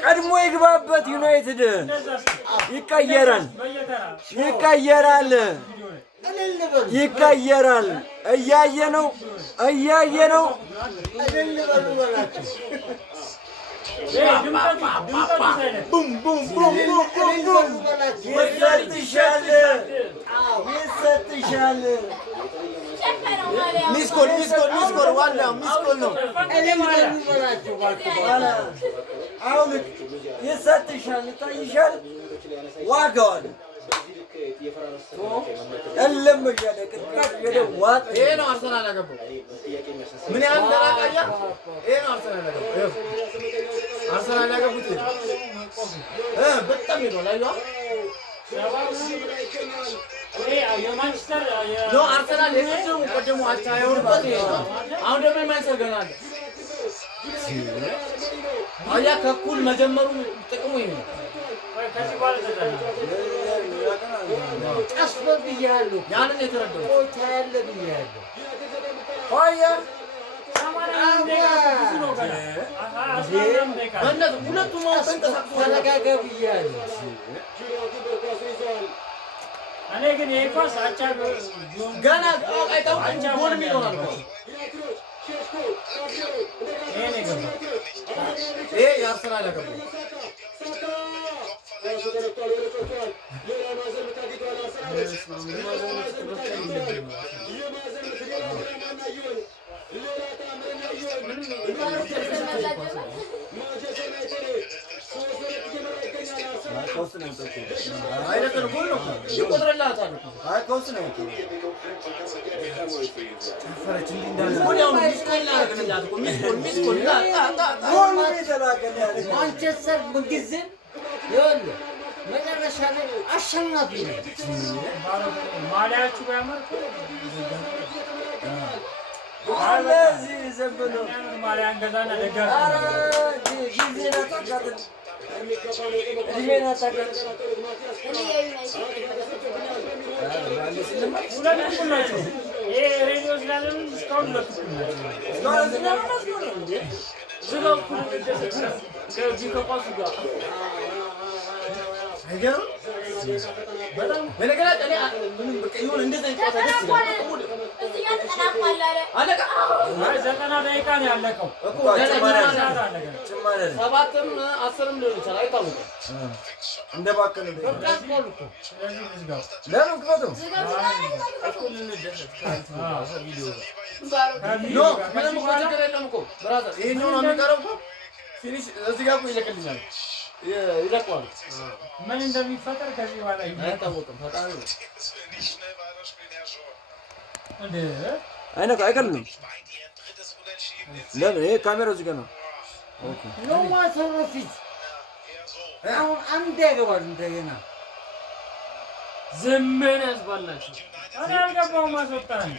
ቀድሞ ይግባበት ዩናይትድ ይቀየራል እያየነው ቡም ቡም ቡም ቡም ይሰጥሻል ሚስኮል ዋናው ሚስኮል ነው አሁን ይሰጥሻል ይታይሻል ዋጋዋል እልም እያለ ቅጥቅጥ የደዋት ይሄ ነው አርሰናል ያገባው ምን ያህል ደራቃያ ይሄ ነው አርሰናል ያገባው አርሰናል ያገቡት በጣም ነው ላይ ነው የማንቸስተር ነው አርሰናል የቀደሙ አቻየውን አሁን ደግሞ ማንቸስተር ገና አለ አያ ከኩል መጀመሩ ጥቅሙ ይሄ ነው ከዚህ በኋላ ቀስ በል ብያለሁ ያንን የተረዳው ታያለ ብያለሁ ቆየ ተረጋጋ ብያለሁ። እኔ ግን ይሄ ኳስ አቻ ገና አይታወቅም ጎል የሚሆናል እኮ ይሄ የአርሰናል ያገባው ማንቸስተር ምንጊዜ ይኸውልህ መጨረሻ ላይ አሸናፊ ነው። ማሊያችሁ ያምር እንደዚህ ዘበሎ ማሊያ እንገዛና ደጋፊ ጊዜና ታቃጥል እድሜና ታቃጥል ሁለት እኩል ናቸው። ይሄ ሬዲዮ ስላለን እስካሁን ሁለት እኩል ናቸው። ዝጋው እኩል ከዚህ ከኳሱ ጋር በጣም በነገራችን ላይ ምንም በቃ ይሁን እንደዚህ ጨዋታ ደስ ይላል። አለቃ ዘጠና ደቂቃ ነው ያለቀው እኮ ሰባትም አስርም ሊሆን ይችላል አይታወቅም። እንደባከነ ለምን ክፈቱ ኖ ምንም እኮ ችግር የለም እኮ ብራዘር ይሄኛው ነው የሚቀረው እኮ ፊኒሽ እዚህ ጋር እኮ ይለቅልኛል ይለቀዋል። ምን እንደሚፈጠር ከዚህ በኋላ አይታወቅም። ፈጣሪ ነው እንዴ አይቀርም። ለምን ይሄ ካሜራው እዚህ ጋር ነው። ኦኬ ነው ማሰረፊት አሁን አንድ ያገባል እንደገና ዘመን ያስባላችሁ። እኔ አልገባሁም። ማስወጣኝ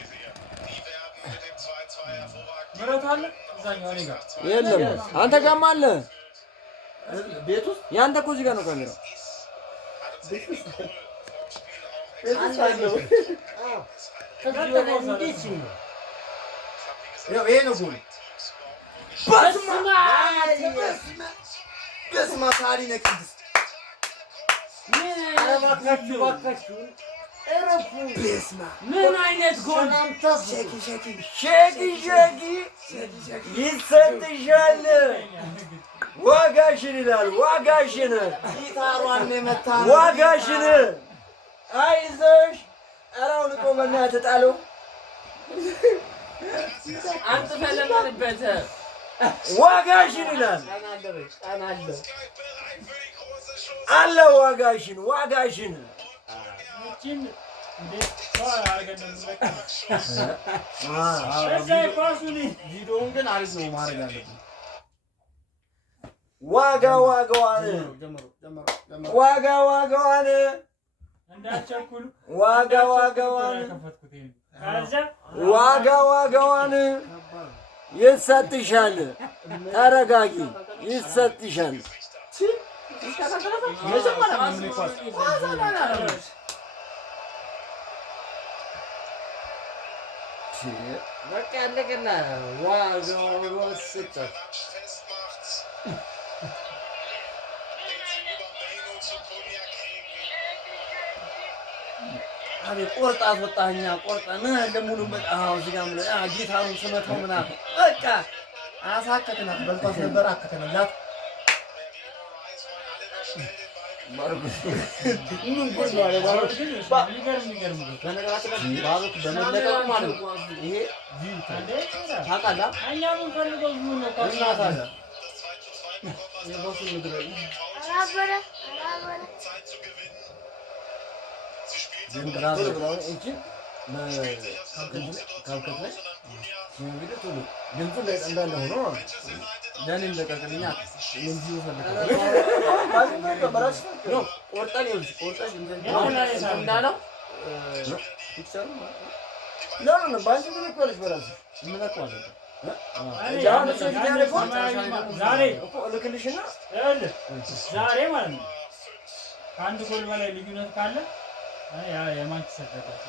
ምረት አለ እዛኛው እኔ ጋር የለም። አንተ ጋርም አለ ቤት ውስጥ ያንተ እኮ እዚህ ጋር ነው ካሜራው። ይሄ ነው ጎል። በስመ አብ ታሪነ ቅድስት ምን አይነት ጎል ሸኪ ይሰጥሻል። ዋጋሽን ይላል። ዋጋሽን ጊታሯን የመታ ዋጋሽን አይዞሽ። ኧረ አሁን እኮ በእናትህ ጣለው። አንተ ፈለማንበት ዋጋሽን ይላል አለ። ዋጋሽን ዋጋሽን እቺን እንዴት ቪዲዮውን ግን አሪፍ ነው ማድረግ ያለብን። ዋጋዋን እንዳቸኩሉ ዋጋዋን ይሰጥሻል። ተረጋጊ፣ ይሰጥሻል። በቃ ያለቀና ዋጋዋን ስጠት አቤት ቆርጣ አስወጣኛ ቆርጣ ምን እንደሙሉ በጣም እዚህ ጋር ምን ጊታሩን ስመታው ምናምን በቃ አሳከተናት። በልቷት ነበር አከተናላት። ምን ጉድ ነው አለ ባሮክ የሚገርም በነገራችን ላይ ባሮክ በመለቀቁ ማለት ነው። ይሄ ታውቃለህ እኛ ምን ፈልገው ምን ነው ታውቃለህ የቦሱ ምድር አራበረ ዝንብራው እቺ ካልከት ላይ እንግዲህ ቶሎ ድምፁ ላይ እንዳለ ሆኖ ለኔም ለቀቅልኛ እንጂ ነው ቆርጠን ይልስ ቆርጠን እንዳለው ፒክቸሩ ነው ባንቺ ትልቆልሽ በራስሽ ምን አቋለ ዛሬ እኮ ልክልሽና ዛሬ ማለት ነው ከአንድ ጎል በላይ ልዩነት ካለ ያ የማንቸስተር ደጋፊ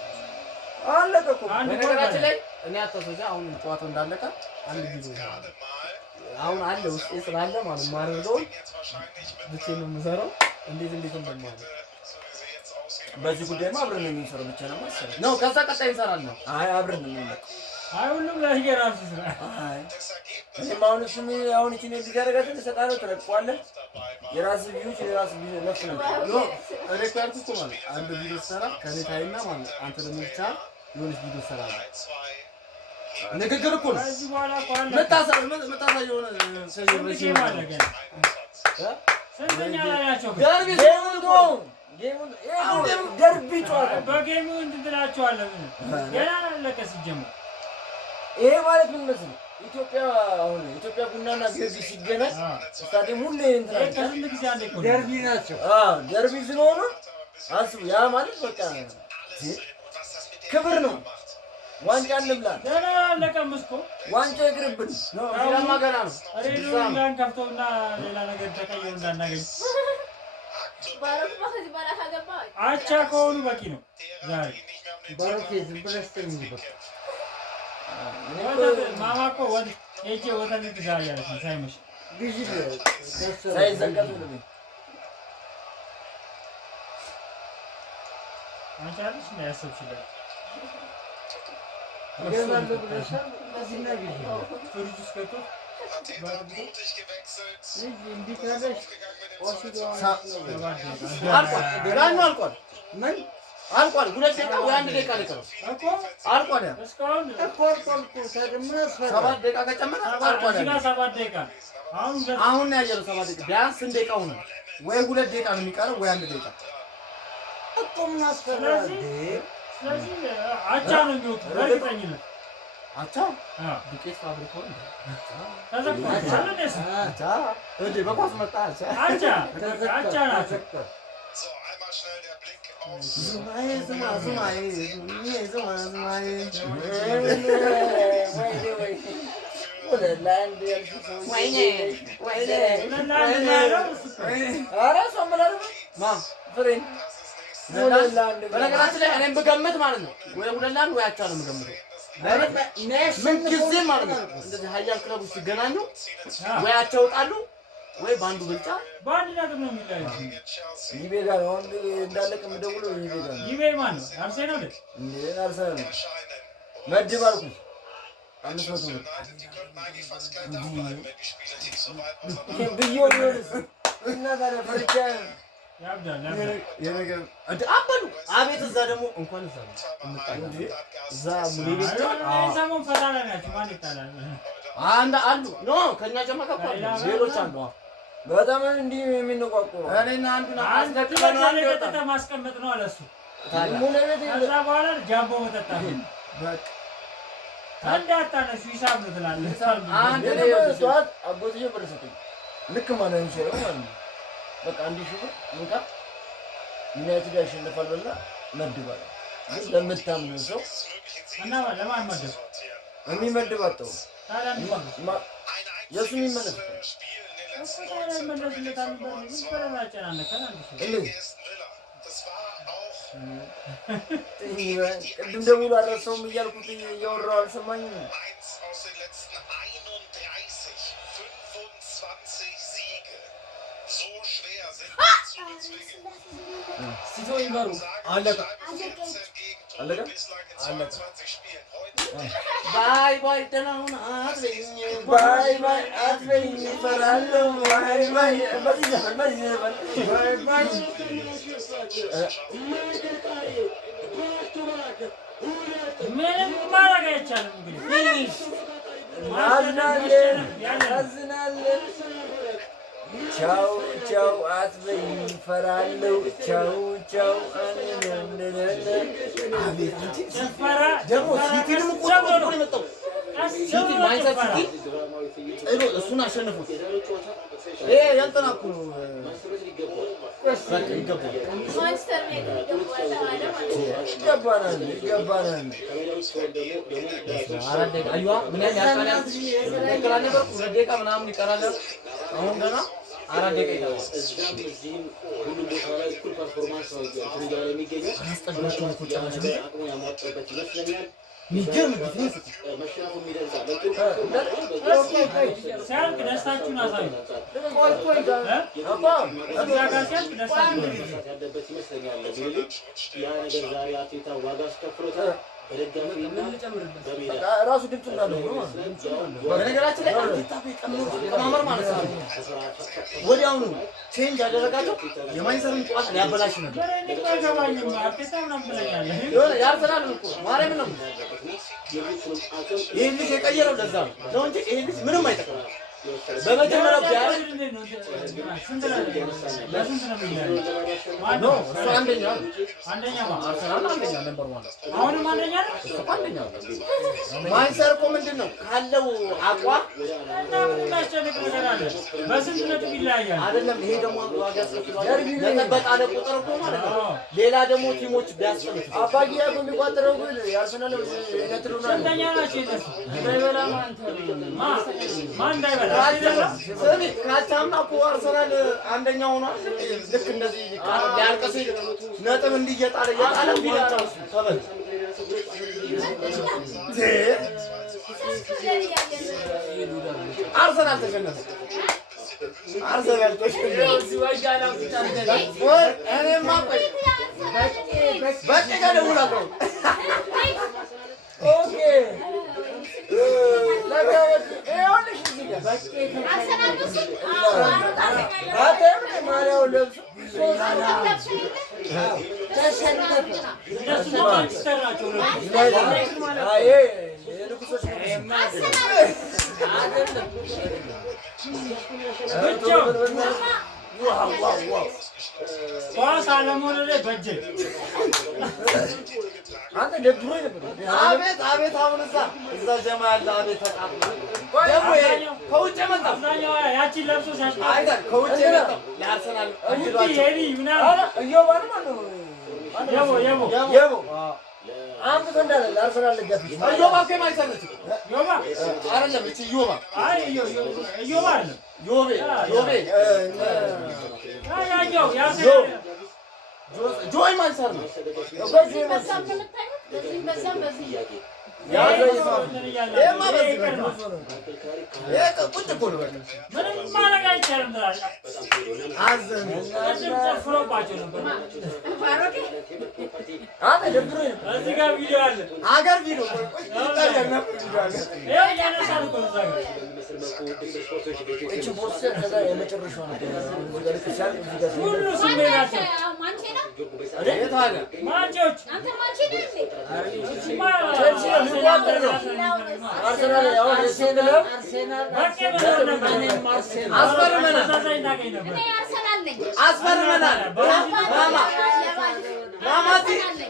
አለቀ እኮ በነገራችን ላይ እኔ አታስወዛ አሁን ጨዋታው እንዳለቀ አንድ ቪዲዮ አሁን አለ ውስጤ ስላለ ማለት ማረገው ብቻዬን ነው የምሰራው እንዴት እንደማለ በዚህ ጉዳይማ አብረን ነው የምንሰራው ብቻ ነው ማለት ነው ከዛ ቀጣይ እንሰራለን አይ አብረን ነው የምንመጣው አይ ሁሉም ለየራሱ ስራ አይ እኔም አሁን እሱም አሁን እቺ ነው ሊጋረጋት ተሰጣለው ተለቋለህ የራስ ቪውች የራስ ቪዲዮ ነፍስ ነው ዮ እኔ ካልኩ እኮ ማለት አንድ ቪዲዮ ሰራ ከኔ ታይና ማለት አንተ ደግሞ ብቻ የሆነች ቪዲዮ ሰራለህ ንግግር እኮ ነው ከዚህ በኋላ ቋንቋ መታሳ የሆነ ሰው ረሺ ማለት ነው ስንተኛ ላይ ናቸው ደርቢ ደርቢ ጨዋታ በጌሙ እንትላቸዋለሁ ገና አለቀ ሲጀመር ይሄ ማለት ምን መሰለህ ኢትዮጵያ አሁን ኢትዮጵያ ቡናና ጊዮርጊስ ሲገናኝ ስታዲየም ሁሌ እንትን ከስንት ጊዜ አንዴ እኮ ደርቢ ናቸው ደርቢ ስለሆነ አስቡ ያ ማለት በቃ ክብር ነው ዋንጫ እንብላ ገና አለቀም እኮ ዋንጫ ይቅርብን ነው ያማ ገና ነው ሬዲዮ እንዳንከፍተውና ሌላ ነገር ተቀይሮ እንዳናገኝ አቻ ከሆኑ በቂ ነው ዛሬ ባሮኬ ዝም ብለህ ስትል ማማ እኮ ሄጄ ወተት ግዛ እያለች ነው ሳይመሽ ግዢ ሳይዘቀሉ ነው አንቺ አለሽ ነው ያሰብሽለት ገዛለሁ ብለሻል በዚህና ግዢ ፍሪጅ ውስጥ ከቶ እንዴት ያለሽ አልቋል ምን አልቋል ሁለት ደቂቃ ወይ አንድ ደቂቃ ልቀረው እኮ አልቋል እስካሁን እኮ ታደምራስ 7 ደቂቃ ከጨመረ አልቋል እዚህ ጋር 7 ደቂቃ አሁን ያየለው 7 ደቂቃ ቢያንስ ስንት ደቂቃው ነው ወይ 2 ደቂቃ ነው የሚቀረው ወይ 1 ደቂቃ እኮ ምን አስፈራል ስለዚህ አቻ ነው የሚወጡ በእርግጠኝነት አቻ ዱቄት ፋብሪካው እንደ ተዘግቷል አቻ እንደ በኳስ መጣ አቻ ናቸው በነገራችን ላይ እኔም ብገምት ማለት ነው ወይ 2-1 ወይ አቻ ነው የምገምተው ምን ጊዜ ማለት ነው እንደዚህ ሀያል ክለቦች ሲገናኙ ወይ አቻ ይወጣሉ ወይ ባንዱ ብልጫ ባንድ ነገር ነው የሚላየው ይቤ ጋር ነው እንዳለቀ የምደውለው ይቤ ጋር ነው ይቤ ማን ነው አርሴናል ነው እንዴ አርሰናል ነው መድብ አልኩት 500 ብር ቢሊዮን እና ታዲያ ፈርቻ ያብዳል የነገር አበሉ አቤት እዛ ደግሞ እንኳን እዛ እንጣላ እዛ ሙሉ ቤት ሰሞን ፈራራ ናቸው ማን ይጣላል አንድ አሉ ኖ ከኛ ጀማካ ሌሎች አሉ በጣም እንዲህ የሚነቋቁሩ እኔና አንዱን አስደቅቀናል ወጣ ማስቀመጥ ነው አለሱ ከዛ በኋላ ጃምቦ መጠጣት በቃ እንዳታነሱ ሂሳብ ነው ትላለህ አንድ ሰዓት አጎትዬ ብር ሰጠኝ ልክ ማለት ነው ማለት ነው በቃ አንድ ሺህ ብር እንካ ዩናይትድ ያሸንፋል ብላ መድባል ግን ለምታምነው ሰው እና ለማን መደብ የሚመድብ አጣው የሱ የሚመለስ ቅድም ደውሎ አልረሳውም እያልኩት እያወራሁ አልሰማኝም ሲቶ ይበሩ አለቀ አለቀ ባይ ባይ ደናውን አትበኝ ባይ ባይ አትበኝ እፈራለሁ ባይ ባይ ምንም ማድረግ አይቻልም እንግዲህ አዝናለን ቻው ቻው አትበኝ እፈራለሁ ቻው ቻው ጭፈራ ደግሞ ሲቲንም እኮ ነው የመጣው ሲቲ ማንቸስተር ሲቲ ጥሩ እሱን አሸንፎት ይሄ ያንተና እኮ ነው ይገባናል አራት ደቂቃ ምን ያህል ያቃናል ሁለት ደቂቃ ምናምን ይቀራል አሁን ገና 4 ደቂቃ ይገባል። እዛም እዚህም ሁሉም ቦታ ላይ እኩል ፐርፎርማንስ ነው እያለ የሚገኘው አቅሙ ያሟጠበት ይመስለኛል። የሚገርም ቢዝነስ መሸነፉ የሚደንቃል። ሲያልቅ ደስታችሁን አሳዩ። ያለበት ይመስለኛል። ያ ነገር ዛሬ አትሌታ ዋጋ አስከፍሎታል። ራሱ ድምፅ እንዳለው ነው። በነገራችን ላይ አርቴታ ቀማመር ማለት ነው ወዲያውኑ ቼንጅ ያደረጋቸው የማንቸስተርን ጨዋታ ሊያበላሽ ነበር። የአርሰናል እኮ ማርያም ነው ይህ ልጅ የቀየረው ለዛ ነው እንጂ ይህ ልጅ ምንም አይጠቅም። በመጀመሪያው ቢያረግ ነው እሱ አንደኛ አርሰናል አንደኛ ነበር ማለት አሁንም አንደኛ ነው። አንደኛ ማንቸስተር እኮ ምንድን ነው ካለው አቋም በስንት ነጥብ ይለያያል አይደለም። ይሄ ደግሞ ዋጋ ያስከፍላል። ለጠበቃ ቁጥር እኮ ማለት ነው። ሌላ ደግሞ ቲሞች ቢያስፈልግ አባጊያ የሚቋጠረው ግን የአርሰናል ስንተኛ ናቸው እነሱ? ማን እንዳይበላ ስሚ ካቻምና እኮ አርሰናል አንደኛ ሆኗል። ልክ እንደዚህ ሊያልቅስ ነጥብ እንዲየጣለ ቢላጫው ተበል አርሰናል ተሸነፈ። አርሰናል ተሸነፈ። እኔማ ቆይ በቃ ደውላለሁ። ኦኬ ኳስ አለመውረድ በእጅ አንተ ደብሮኝ ነበር። አቤት አቤት! አሁን እዛ ጀማ ያለ አቤት ተቃጥሎ ደግሞ ከውጭ የመጣ አብዛኛው ያቺን ለብሶ ሲያስቆ አይደል? ከውጭ የመጣ ለአርሰናል ይሄኒ ምናምን እዮባን ማለት ነው። የቦ አንተ እንዳለ ለአርሰናል ደጋፊ እዮባ እኮ የማይሰራ ነው። ዮባ አይደለም እቺ እዮባ አይ ዮባ አይደለም ዮቤ ያኛው ያሰ ጆይ ማንሰር ነው። ምንም ማድረግ አይቻልም። ጨፍሮባቸው ነበር። እዚህ ጋር ቪዲዮ አለ። አገር ቪዲዮ ያነሳል እኮ እዛ ጋር ሁሉ ስሜታቸው ማንቾች አስፈርመናል።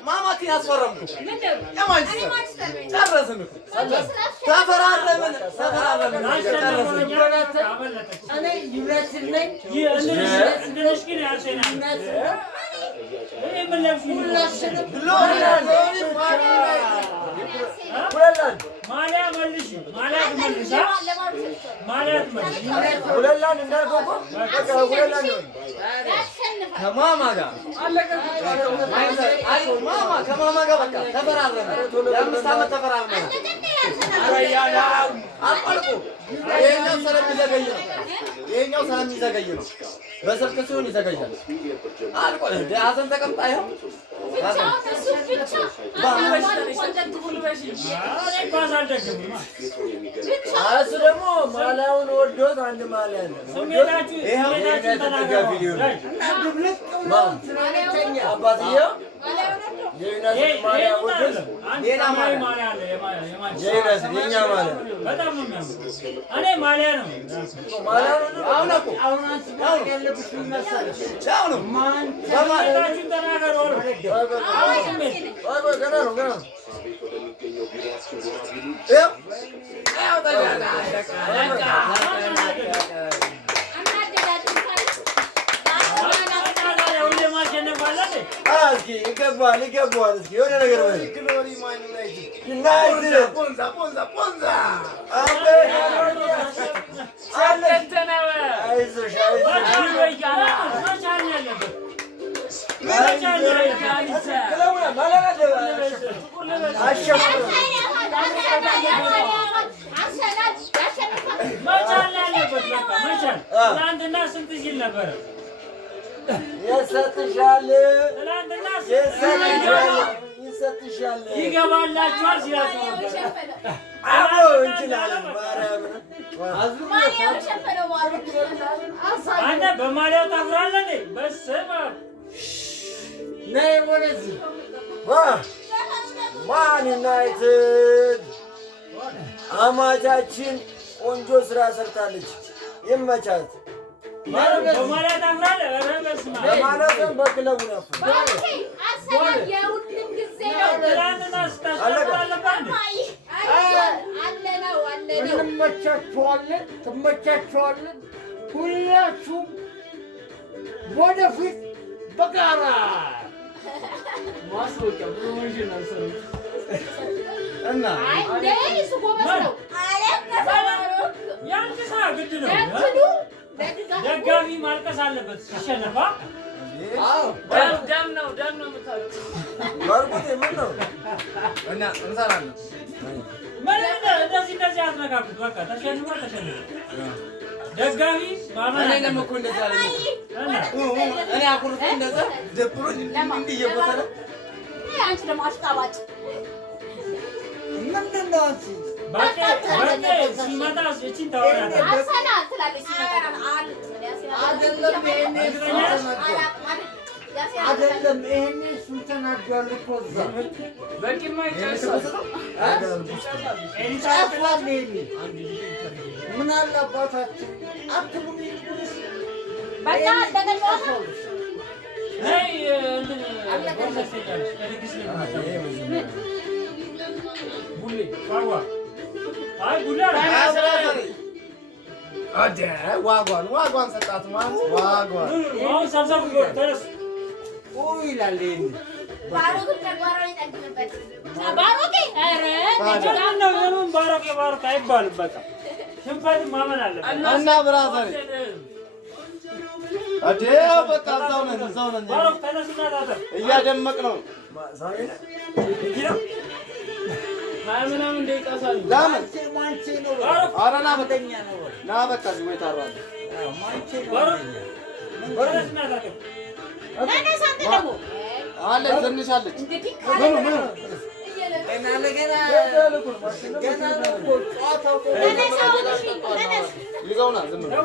ማማቲን አስፈረምኩ። ጨረስን እኮ ተፈራረምን። ማሊያ መልሽ ከማማ ጋር ከማማ ጋር በቃ ተፈራረመ። ለ5 ዓመት ተፈራረመ። አልቆ ይሄኛው ስለሚዘገይ ነው። በስልክ ሲሆን ይዘገያል። አልቆ ሀዘን ተቀምጣ ይኸው እሱ ደግሞ ማሊያውን ወዶት አንድ ማሊያ ነው። አባትየው የዩናይትድ ማሊያ ወዶት ሌላ ማሊያ አለ። የዩናይትድ የእኛ ማሊያ በጣም ነው የሚያምረው። እኔ ማሊያ ነው ይገባል። እስኪ የሆነ ነገር አይዞሽ ትናንትና ስንት ሲል ነበር? ይሰጥሻል ትናንትና ይሰጥሻል ይገባላችኋል ሲላችሁ ነበር። አቦ እንችላለን ማርያምን አንተ በማሊያው ታፍራለህ እንዴ? በስመ አብ ነይ ወደዚህ ማን ዩናይትድ አማቻችን ቆንጆ ስራ ሰርታለች። ይመቻት። በማሊያ ታፍራለህ? ኧረ በስመ አብ ለማለትም በክለቡ ነው። እንመቻችኋለን፣ ትመቻችኋለን። ሁላችሁም ወደፊት በጋራ ማስታወቂያ ፕሮሞሽን አልሰሩም እና ያንተ ስራ ግድ ነው። ደጋፊ ማልቀስ አለበት ሲሸነፋ። ደም ነው የምታዩት። በርኩት ምን ነው እና እንሰራለን። እንደዚህ አትነካኩት። በቃ ተሸንፏል። ደጋፊ ማመን እኔ እኮ እንደዛ አይደለም። እኔ አኩርፌ እንደዛ ደብሮኝ እንዲህ እየቦተለ አንቺ ደግሞ አሽቃባጭ ምንድን ነው አንቺ? በቃ ሲመጣ እቺን ታወራለህ። አርሰናል ትላለች ሲመጣ አይደለም ይሄኔ እሱን ተናዷል እኮ እዛ በቂማ ይጨርሳል። ጨርሷል። ይሄኔ ምን አለ አባታችን አትቡኝ በቃ እንደገና ዋጓን ሰጣት ማለት ዋጓን ይላል። ባሮኬ አይባልም። በቃ ሽንፈት ማመን አለበት እና ብራዘር አዴ በቃ እዛው ነን ባሮክ ተነስና ታጠብ እያደመቅ ነው። ምናምን ደቂቃ ሳሉ ለምን ባሮክ ኧረ ና በቀኛ ነው ና በቃ እዚህ ወይ ታሯል ባሮክ ተነስና ታጠብ አለ ትንሽ አለች ገና ይዘውና ዝም ብለው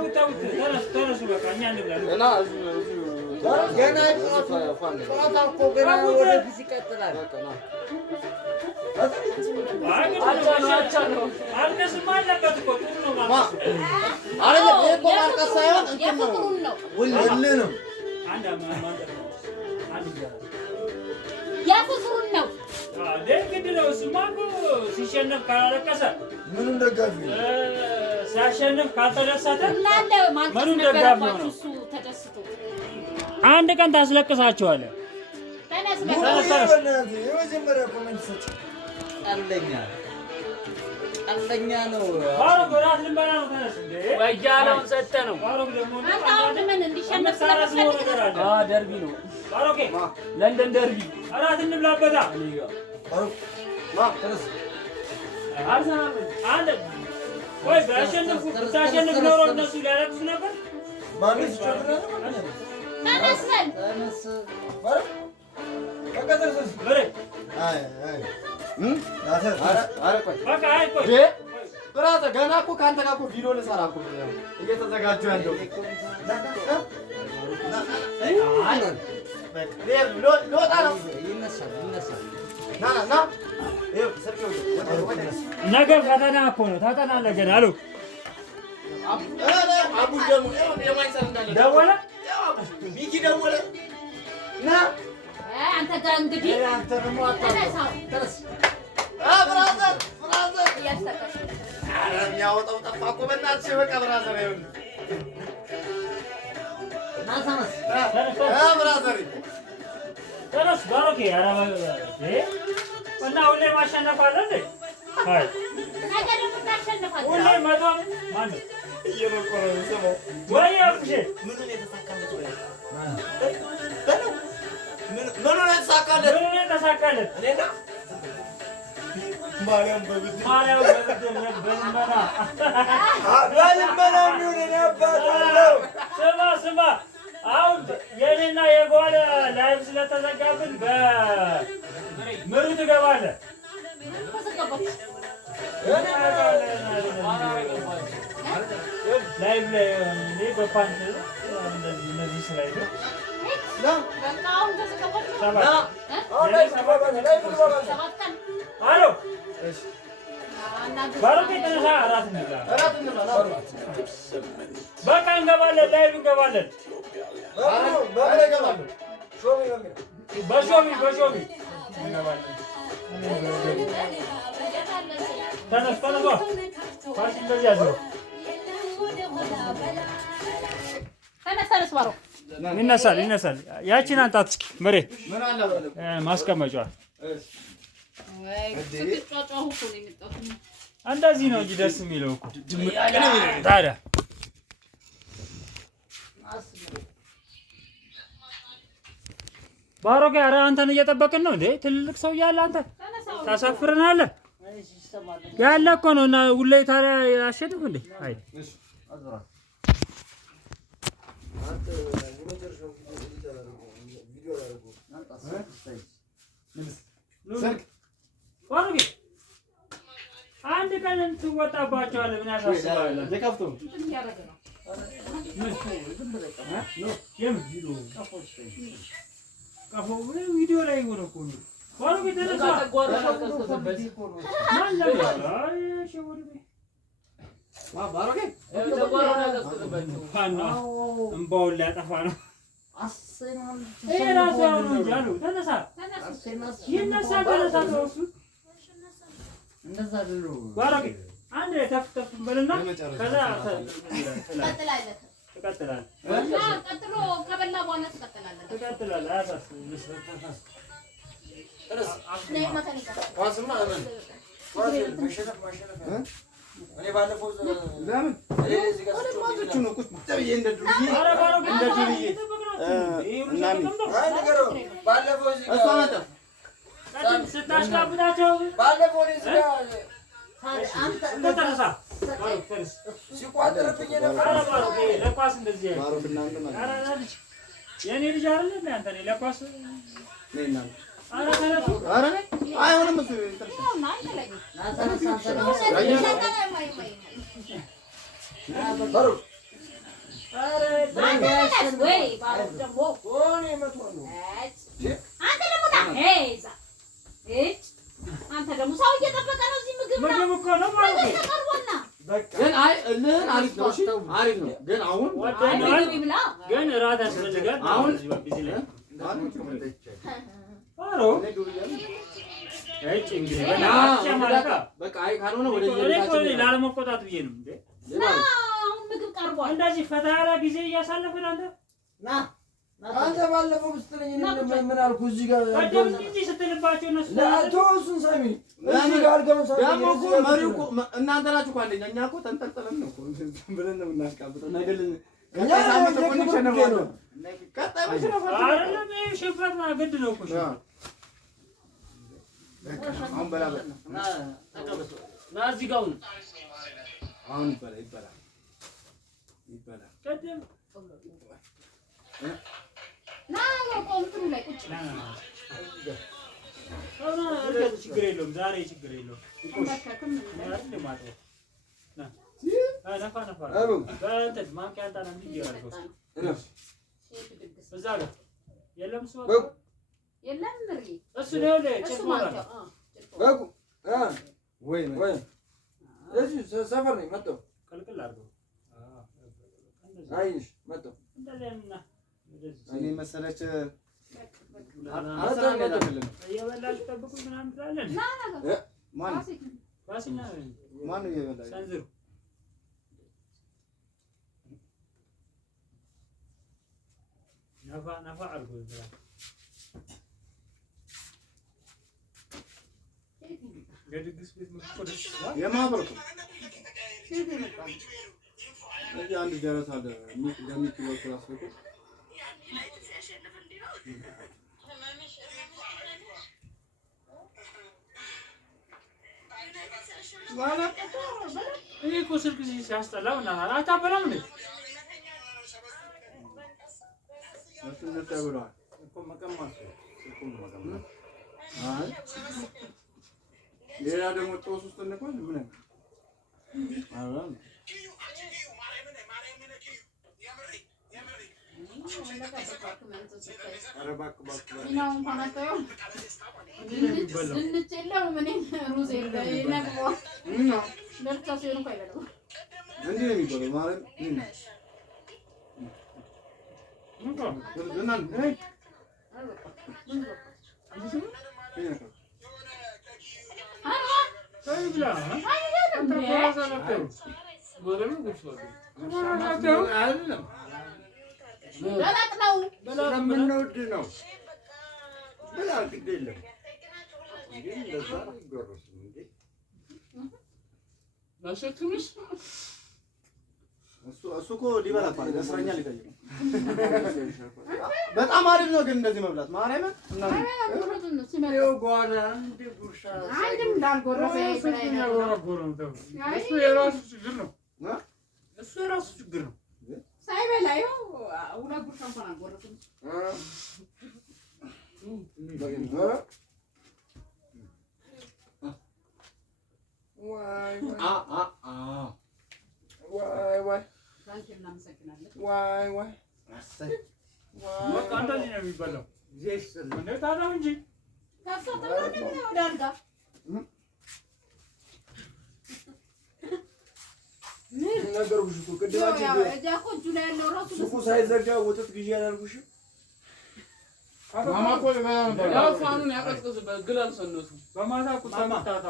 ተነሱ በቃ እኛ እንብላለን እና ገና ጨዋታው እኮ ገና ወደፊት ይቀጥላል። አልቀስም አለበት እኮ ጥሩ ነው ማለት አይደለም። ይሄ እኮ ማልቀስ ሳይሆን እንትን ነው ውልልንም አንድ የፍቅሩን ነው ግድ ነው። እሱማ እኮ ሲሸነፍ ካላለቀሰ ምንም ደጋፊ ሲያሸንፍ ካልተደሰተ ምኑን ደጋፊ ነው? እሱ ተደስቶ አንድ ቀን ታስለቅሳቸዋለህ። የመጀመሪያ ኮሜንት ሰጭ ቀልደኛ ነው። ባሮክ ወራት ልንበላ ነው። ተነስ እንዴ ወያለውን ሰጠ ነው። ባሮክ ደግሞ አንተ አሁን ምን እንዲሸነፍ ነገር አለ። ደርቢ ነው ባሮኬ ለንደን ደርቢ እራት እንብላበታ። ተነስ አርሰናል አንድ ወይ ብታሸንፍ ኖሮ እነሱ ሊያለቅሱ ነበር። ማንስ ይችላል? ተነስ ብራዘር ገና እኮ ከአንተ ጋር እኮ ቪዲዮ ልሰራ እኮ እየተዘጋጀሁ ያለው ልወጣ ነው። ነገ ፈተና እኮ ነው። ታጠናለህ ገና አሉ ደወለ ሚኪ ደወለ ና አንተ ጋር እንግዲህ ብራዘር የሚያወጣው ጠፋ እኮ በእናትሽ። በቃ ብራዘር ብራዘር ተነስ ባሮኬ። እና ሁሌ ማሸነፍ አለ እንዴ? ሁሌ መቶ ማነው እየበቆረ ነው ስማው ወይ አብሼ ምኑን የተሳካለት ወይ ምኑን የተሳካለት እኔና ማርያም በልመና የሚሆን እኔ አባት አለው ስማ አሁን የኔና የጓለ ላይቭ ስለተዘጋብን በምሩ ትገባለህ። ላይቭ ላይ በፓንት እነዚህ ስላይቭ አሎ ባሮኬ ተነሳ፣ እራት እንብላ። በቃ እንገባለን፣ ላይቭ እንገባለን። በሾሚ እንገባለን። ተነስ ፋሽን እንደዚህ ያዘው። ተነስ ባሮ ይነሳል። ያቺን አንጣት እስኪ መሬ ማስቀመጫዋ እንደዚህ ነው እንጂ ደስ የሚለው እኮ ታዲያ። ባሮጌ ኧረ አንተን እየጠበቅን ነው እንዴ? ትልልቅ ሰው እያለ አንተ ታሳፍረናለህ። ያለ እኮ ነው እና ሁሌ ታዲያ አሸንፍ እንዴ? አይ ባሮጌ አንድ ቀን ትወጣባቸዋለህ። ምን ያሳስባል? ለከፍቶ ቪዲዮ ላይ ሆነ እኮ ነው። ባሮጌ ተነሳ። እምባውን ሊያጠፋ ነው። ራሱ ያው ነው እንጂ አሉ። ተነሳ ይነሳ። እንደዛ አይደሉ ባሮጌ አንድ ተፍተፍ በልና ከዛ ትቀጥላለህ። ቀጥሎ ከበላ በኋላ ትቀጥላለህ። እኔ ባለፈው ለምን እዚህ ጋር ስጮህ ነው ቁጭ ብዬ እንደ ዱርዬ ባለፈው እዚህ ጋር ስታሽቃብጣቸው ባለፈው እዚህ ጋር ተነሳ ሲቋጥርብኝ ነበር። ለኳስ እንደዚህ የኔ ልጅ አይደለ አንተ ነህ ለኳስ አይሆንም እሱ አንተ ደግሞ ሰው እየጠበቀ ነው። እዚህ ምግብ እኮ ነው ማለት ነው። ተቀርቦና ግን አይ እልህን አሪፍ ነው። እሺ አሪፍ ነው። ግን አሁን ግን እራት ያስፈልጋል። አሁን ቢዚ ላይ ባሮ እጭ እንግዲህ በቃ አይ ካልሆነ ወደ ሌላችን ላለመቆጣት ብዬ ነው እንዴ። አሁን ምግብ ቀርቧል። እንደዚህ ፈታ ያለ ጊዜ እያሳለፈን አንተ አንተ ባለፈው ስትለኝ ምን አልኩህ? እዚህ ጋር ቀደም እንጂ ስትልባቸው እነሱ ለአቶሱን ሳሚ እዚህ ጋር አልጋውን ሳሚ ደግሞ እኮ መሪው እኮ እናንተ ናችሁ እኮ አንደኛ። እኛ እኮ ተንጠልጥለን ነው እኮ ብለን ነው የምናስቀምጠው። ነገር እኛ ሳምንት እኮ እንሸነፋለን። ቀጣይ መሸነፍ አይደለም ይሄ ሽንፈት ነው፣ ግድ ነው እኮ አሁን በላ ና እዚህ ጋር አሁን ይበላ ቀደም ና ቆንጥሩ ላይ ቁጭ ችግር የለውም። ዛሬ ችግር የለውም። ነፋ በእንትን ማንኪያ አንጣና እንዲህ ያደርገው እዛ ጋር የለም እሱ የለም ምሪ እሱ ነው ለጭስ ማለት በቁ ወይ እዚህ ሰፈር ነኝ መጣሁ። ቅልቅል አድርገው አይሽ መጣሁ። እንደዚህና እኔ መሰለች እየበላችሁ ጠብቁኝ ምናምን ትላለህ። ማን ራስና ማን እየበላ ሰንዝሩ ነፋ አድርጎ ይላል። የድግስ ቤት መጥቶሽ የማብረቱ እዚህ አንድ ደረሳ አለ እንደሚኪሎ ክላስ ነው ማለት ይሄ እኮ ስልክ ሲያስጠላው እና አታበላም እንዴ? እሱነት ያብራል እኮ መቀማት እኮ መቀማት አይ ሌላ ደግሞ ጦስ ውስጥ እንኳን ምን አላም አረባክ ባክ ነው ማናተው እንችላለን ምን ሩዝ ይነግሮ እና ለርቻ ሲሆን እንኳን አይበለው እንዴ ነው የሚባለው ማለት ምን ምንድነው አይ ብላ አይደለም ደረቅ ነው ስለምንወድ ነው ብላ ግድ የለም እንዴ እንደዛ ይጎርስ እንዴ ለሸክምሽ እሱ እኮ ሊበላ ማለት እስረኛ ሊጠይቅ ነው። በጣም አሪፍ ነው ግን እንደዚህ መብላት ማርያምን እና ነው ጓዳ እንደ ጉርሻ አንድም እንዳልጎረሰ እሱ የራሱ ችግር ነው። እሱ የራሱ ችግር ነው። ሳይበላ ይኸው ሁለት ጉርሻ እንኳን አልጎረሰም። ዋይ ፍራንክ እናመሰግናለን። ዋይ አሰይ በቃ እንደዚህ ነው የሚበላው። እንዴት ታዲያ እንጂ ነገርኩሽ እኮ ቅድማችን ሱቁ ሳይዘጋ ወተት ግዢ አላልኩሽም? ማማ እኮ ያው ፋኑን ያቀዝቅዝበት ግላል ሰነሱ በማታ ቁጣ መጣታ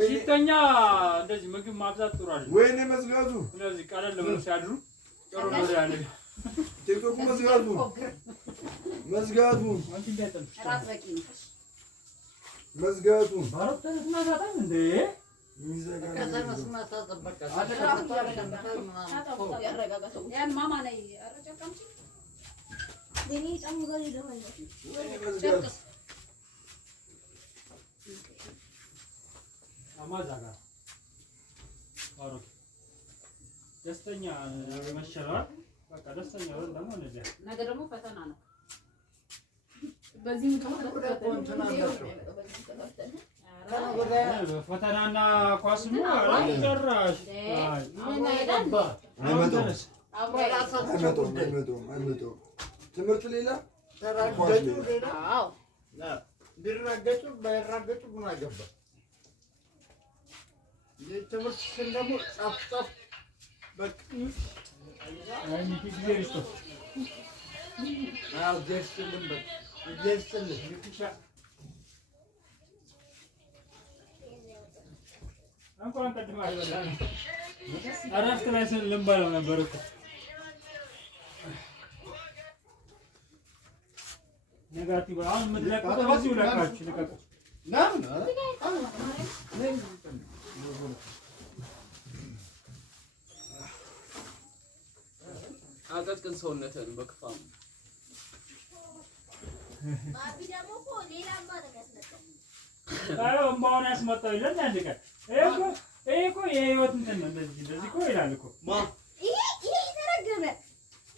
ሲተኛ እንደዚህ ምግብ ማብዛት ጥሩ አይደለም። ወይኔ መዝጋቱ ስለዚህ ቀለል ብለው ሲያድሩ ጥሩ ነው ያለ ቲክቶክ መዝጋቱ ባሮተናታም እንዴ አማዛጋ ባሮት ደስተኛ መሸራል በቃ ደስተኛ ወር ደግሞ እንደዚህ ነገ ደግሞ ፈተና ነው። በዚህ ፈተናና ኳስ ነው ጭራሽ አይመጡም። ትምህርት ሌላ ቢራገጡ ባይራገጡ ምን አገባ? የትምህርት ስን ደግሞ ጻፍ በቃ እንኳን ቀድማ አይበላም። እረፍት ላይ ልንበላው ነበር እኮ ኔጋቲቭ አሁን የምትለቁት በዚሁ ለቃችሁ ልቀቁ። አቀዝቅዝ ሰውነትን በክፋም ባቢ ደግሞ እኮ ሌላ ማተከሰተ አዎ እምባውን ያስመጣው ይላል አንድ ቀን ይሄ እኮ የህይወት እንትን ነው። እንደዚህ እኮ ይላል እኮ ይሄ ተረገመ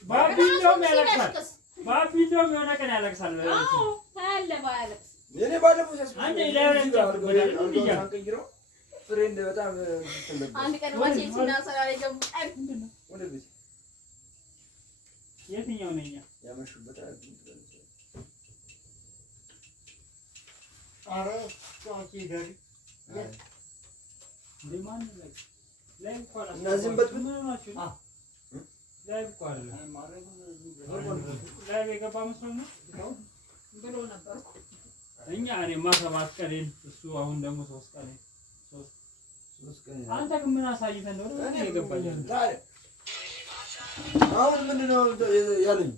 ባቢ እንደውም ያለቅሳል። ባቢ እንደውም የሆነ ቀን ያለቅሳል። አዎ ታለ ባያለቅስ የኔ ባለፈው ሲያስፈልግ አንዴ ለረንጃ ፍሬንድ በጣም አንድ ቀን ወጪና ሰላሌ ገቡ ወደ ቤት የትኛው ነኛ ያመሹበት አረ ጫቂ ጋር ለማን ላይ እንኳን እነዚህም በትም ናቸው ላይ እንኳን ላይ የገባ መስሎኝ ነው ብሎ ነበር እኛ እኔማ 7 ቀን እሱ አሁን ደግሞ 3 ቀን 3 ቀን አንተ ግን ምን አሳይተን ነው እኔ የገባኝ አሁን ምንድነው ያለኝ